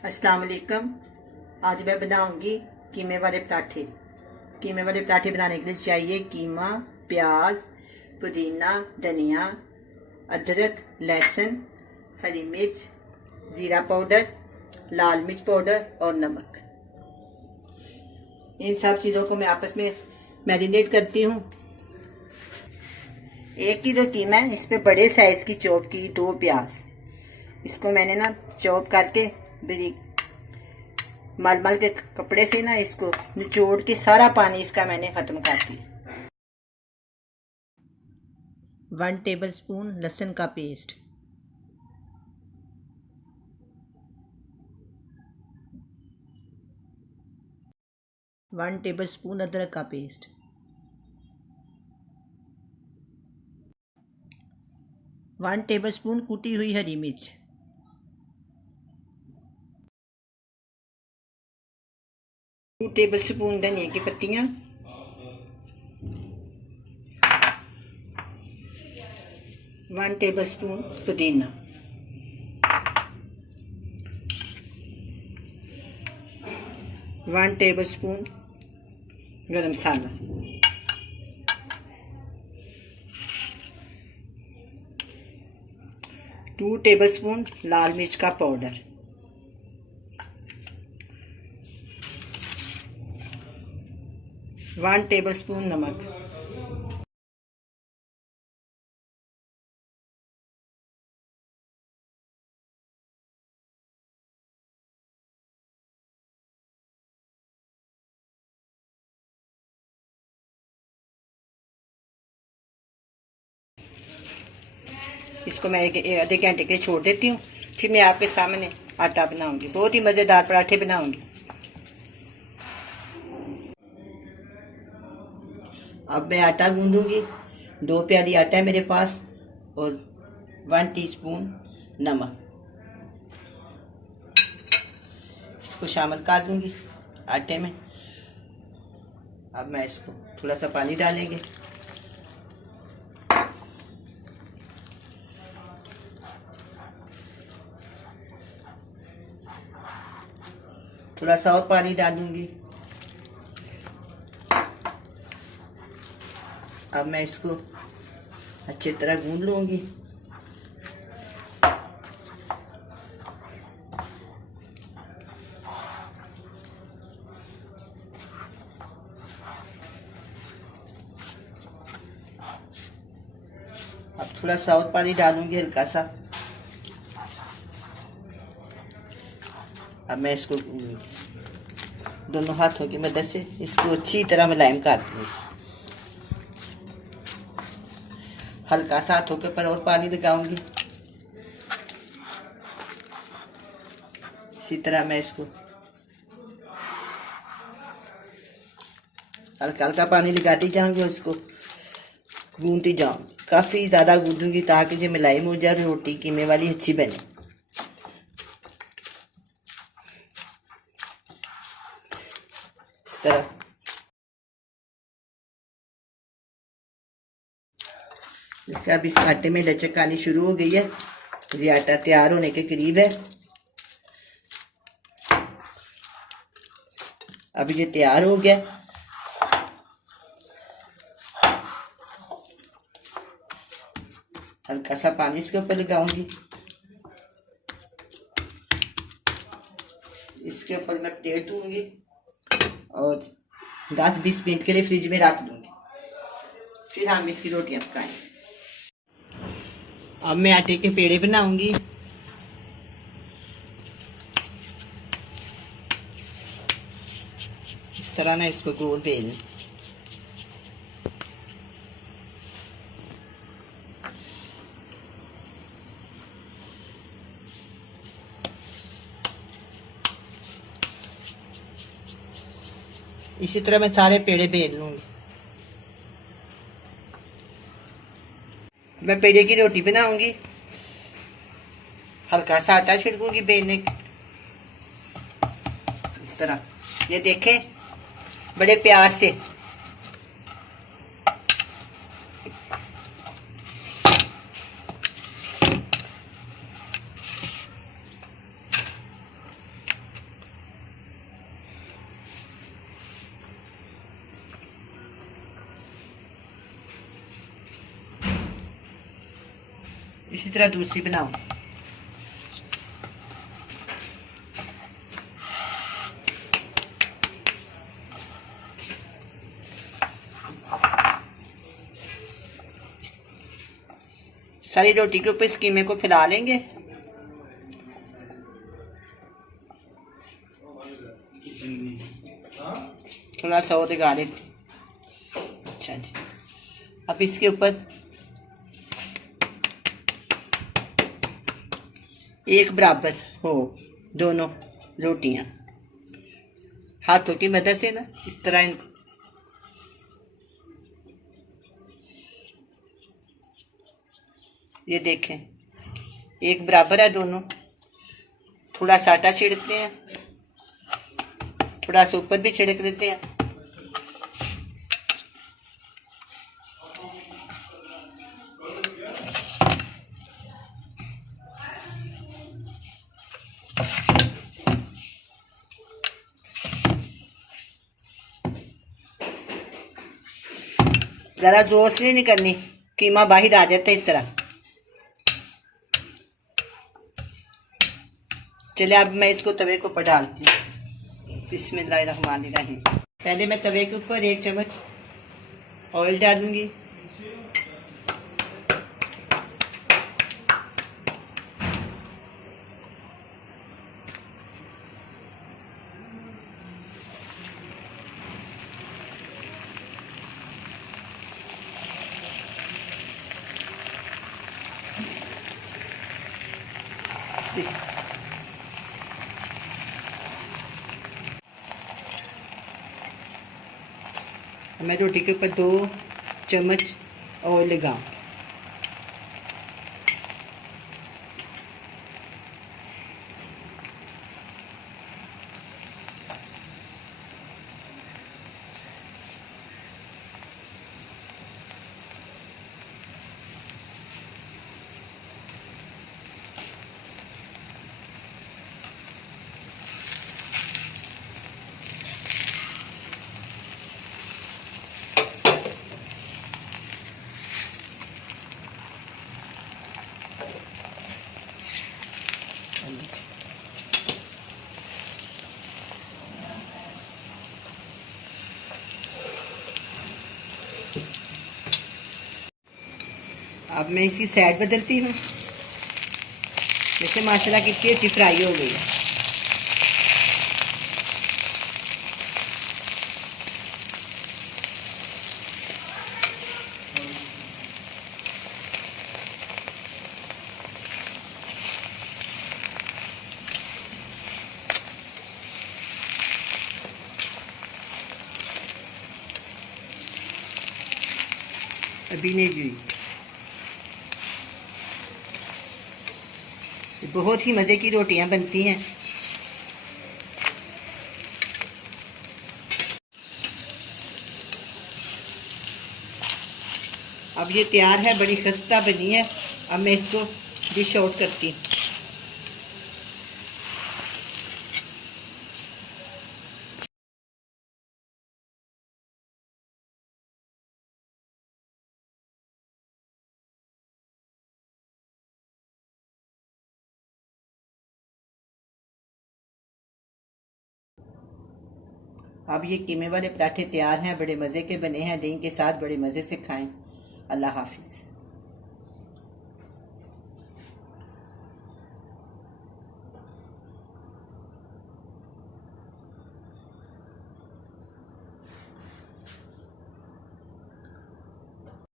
अस्सलाम वालेकुम। आज मैं बनाऊंगी कीमे वाले पराठे। कीमे वाले पराठे बनाने के लिए चाहिए कीमा, प्याज, पुदीना, धनिया, अदरक, लहसुन, हरी मिर्च, ज़ीरा पाउडर, लाल मिर्च पाउडर और नमक। इन सब चीज़ों को मैं आपस में मैरिनेट करती हूँ। 1 किलो कीमा है, इस पे बड़े साइज़ की चॉप की 2 प्याज, इसको मैंने ना चॉप करके मलमल के कपड़े से ना इसको निचोड़ के सारा पानी इसका मैंने ख़त्म कर दिया। 1 टेबलस्पून लहसुन का पेस्ट, 1 टेबलस्पून अदरक का पेस्ट, 1 टेबलस्पून कुटी हुई हरी मिर्च, 2 टेबलस्पून धनिया की पत्तियाँ, 1 टेबलस्पून पुदीना, 1 टेबलस्पून गरम मसाला, 2 टेबलस्पून लाल मिर्च का पाउडर, 1 टेबलस्पून नमक, इसको मैं आधे घंटे के लिए छोड़ देती हूँ। फिर मैं आपके सामने आटा बनाऊंगी। बहुत ही मज़ेदार पराठे बनाऊंगी। अब मैं आटा गूंदूंगी। 2 प्याली आटा है मेरे पास और 1 टीस्पून नमक, इसको शामिल कर दूंगी आटे में। अब मैं इसको थोड़ा सा पानी डालेंगे। थोड़ा सा और पानी डालूंगी। अब मैं इसको अच्छी तरह गूंद लूंगी। अब थोड़ा सा और पानी डालूंगी, हल्का सा। अब मैं इसको दोनों हाथों की मदद से इसको अच्छी तरह मुलायम कर दूंगी। हल्का सा हाथों के ऊपर और पानी लगाऊंगी। इसी तरह मैं इसको हल्का हल्का पानी लगाती जाऊंगी और इसको गूंदती जाऊँ। काफ़ी ज़्यादा गूंदूंगी ताकि जो मुलायम हो जाए, रोटी कीमे वाली अच्छी बने। इस तरह अब इस आटे में लचक आनी शुरू हो गई है। ये आटा तैयार होने के करीब है। अब ये तैयार हो गया। हल्का सा पानी इसके ऊपर लगाऊंगी। इसके ऊपर मैं प्लेट दूंगी और 10-20 मिनट के लिए फ्रिज में रख दूंगी। फिर हम इसकी रोटियां पकाएंगे। अब मैं आटे के पेड़े बनाऊंगी। इस तरह ना इसको गोल बेल, इसी तरह मैं सारे पेड़े बेल लूंगी। मैं पेड़े की रोटी बनाऊंगी। हल्का सा आटा छिड़कूंगी बेलने, इस तरह। ये देखें, बड़े प्यार से। इसी तरह दूसरी बनाओ। सारी रोटी के ऊपर इस कीमे को फैला लेंगे। थोड़ा सा और लगा देते। अच्छा जी, अब इसके ऊपर एक बराबर हो दोनों रोटियां, हाथों की मदद से ना इस तरह इनको ये देखें एक बराबर है दोनों। थोड़ा सा आटा छिड़कते हैं, थोड़ा सा ऊपर भी छिड़क देते हैं। ज़रा जोर से नहीं करनी, कीमा बाहर आ जाता है इस तरह। चलिए अब मैं इसको तवे के ऊपर डालती हूँ। बिस्मिल्लाहिर्रहमानिर्रहीम। पहले मैं तवे के ऊपर 1 चम्मच ऑयल डालूंगी। मैं रोटी के ऊपर 2 चम्मच ऑयल लगाऊं। अब मैं इसकी साइड बदलती हूँ। देखिए माशाल्लाह कितनी अच्छी फ्राई हो गई है। अभी नहीं हुई। बहुत ही मज़े की रोटियां बनती हैं। अब ये तैयार है, बड़ी खस्ता बनी है। अब मैं इसको डिश आउट करती हूँ। अब ये कीमे वाले पराठे तैयार हैं, बड़े मज़े के बने हैं। दही के साथ बड़े मज़े से खाएं। अल्लाह हाफिज़।